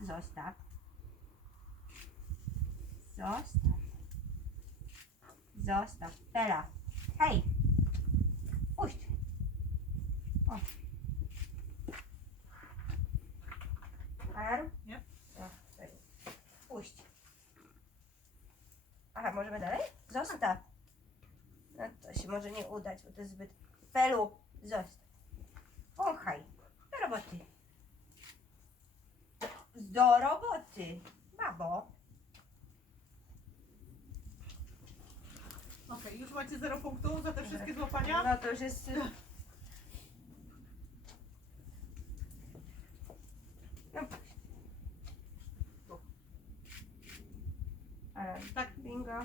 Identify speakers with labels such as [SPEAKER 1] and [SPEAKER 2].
[SPEAKER 1] Zostaw. Zostaw. Zostaw. Pela. Hej. Puść. O. Alarm?
[SPEAKER 2] Nie.
[SPEAKER 1] Puść. Aha, możemy dalej? Zostaw. No to się może nie udać, bo to jest zbyt... Pelu, zostaw. Wąchaj. Do roboty. Do roboty, babo.
[SPEAKER 2] Okej, już macie 0 punktów za te wszystkie złapania?
[SPEAKER 1] No to już jest... No e, tak. bingo.